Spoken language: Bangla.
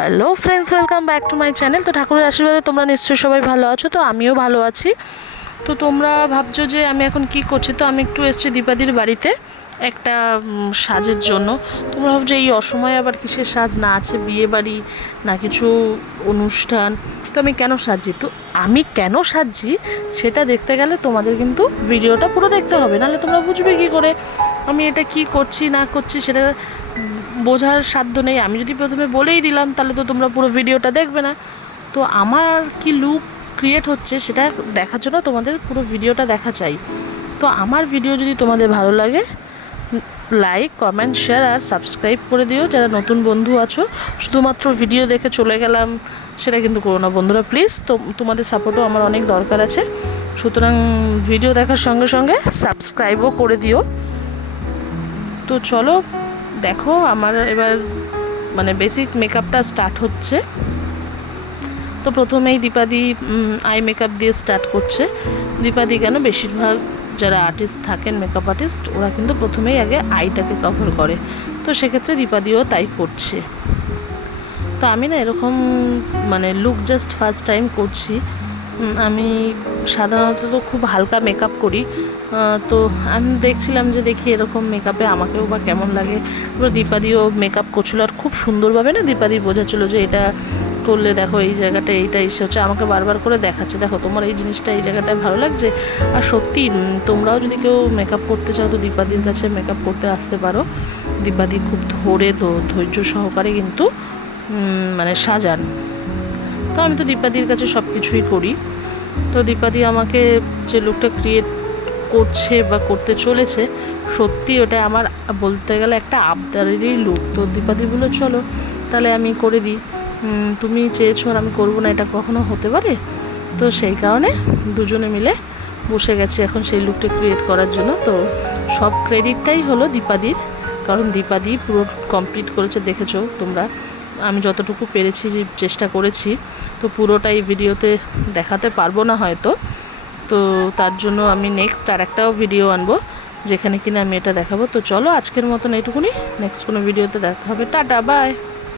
Hello friends, welcome back to my channel. তো ঠাকুরের আশীর্বাদে তোমরা নিশ্চয়ই সবাই ভালো আছো। তো আমিও ভালো আছি। তো তোমরা ভাবছো যে আমি এখন কি করছি। তো আমি একটু এসেছি দীপাদির বাড়িতে একটা সাজের জন্য। তোমরা ভাবছো এই অসময়ে আবার কিসের সাজ, না আছে বিয়ে বাড়ি না কিছু অনুষ্ঠান, তো আমি কেন সাজছি। তো আমি কেন সাজছি সেটা দেখতে গেলে তোমাদের কিন্তু ভিডিওটা পুরো দেখতে হবে, নাহলে তোমরা বুঝবে কী করে আমি এটা কি করছি না করছি সেটা বোঝার সাধ্য নেই। আমি যদি প্রথমে বলেই দিলাম তাহলে তো তোমরা পুরো ভিডিওটা দেখবে না। তো আমার কি লুক ক্রিয়েট হচ্ছে সেটা দেখার জন্য তোমাদের পুরো ভিডিওটা দেখা চাই। তো আমার ভিডিও যদি তোমাদের ভালো লাগে, লাইক কমেন্ট শেয়ার আর সাবস্ক্রাইব করে দিও। যারা নতুন বন্ধু আছো, শুধুমাত্র ভিডিও দেখে চলে গেলাম সেটা কিন্তু করো না বন্ধুরা, প্লিজ। তো তোমাদের সাপোর্টও আমার অনেক দরকার আছে, সুতরাং ভিডিও দেখার সঙ্গে সঙ্গে সাবস্ক্রাইবও করে দিও। তো চলো দেখো, আমার এবার মানে বেসিক মেকআপটা স্টার্ট হচ্ছে। তো প্রথমেই দীপাদি আই মেকআপ দিয়ে স্টার্ট করছে। দীপাদি কেন, বেশিরভাগ যারা আর্টিস্ট থাকেন, মেকআপ আর্টিস্ট, ওরা কিন্তু প্রথমেই আগে আইটাকে কভার করে। তো সেক্ষেত্রে দীপাদিও তাই করছে। তো আমি না এরকম মানে লুক জাস্ট ফার্স্ট টাইম করছি। আমি সাধারণত তো খুব হালকা মেকআপ করি। তো আমি দেখছিলাম যে দেখি এরকম মেকআপে আমাকেও বা কেমন লাগে। এবার দীপাদিও মেকআপ করছিল আর খুব সুন্দরভাবে না দীপাদি বোঝাচ্ছিলো যে এটা করলে দেখো এই জায়গাটা এইটা এসে হচ্ছে, আমাকে বারবার করে দেখাচ্ছে, দেখো তোমার এই জিনিসটা এই জায়গাটায় ভালো লাগছে। আর সত্যি তোমরাও যদি কেউ মেকআপ করতে চাও তো দীপাদির কাছে মেকআপ করতে আসতে পারো। দীপাদি খুব ধৈর্য সহকারে কিন্তু মানে সাজান। তো আমি তো দীপাদির কাছে সব কিছুই করি। তো দীপাদি আমাকে যে লুকটা ক্রিয়েট করছে বা করতে চলেছে, সত্যি ওটা আমার বলতে গেলে একটা আবদারেরই লুক। তো দীপাদি বললো চলো তাহলে আমি করে দিই, তুমি চেয়েছো আর আমি করবো না, এটা কখনো হতে পারে। তো সেই কারণে দুজনে মিলে বসে গেছি এখন সেই লুকটা ক্রিয়েট করার জন্য। তো সব ক্রেডিটটাই হলো দীপাদির, কারণ দীপাদি পুরো কমপ্লিট করেছে, দেখেছো তোমরা। আমি যতটুকু পেরেছি যে চেষ্টা করেছি, তো পুরোটাই ভিডিওতে দেখাতে পারবো না হয়তো। তো তার জন্য আমি নেক্সট আর একটাও ভিডিও আনবো যেখানে কিনা আমি এটা দেখাবো। তো চলো আজকের মতন এইটুকুনি, নেক্সট কোনো ভিডিওতে দেখা হবে। Tata, by.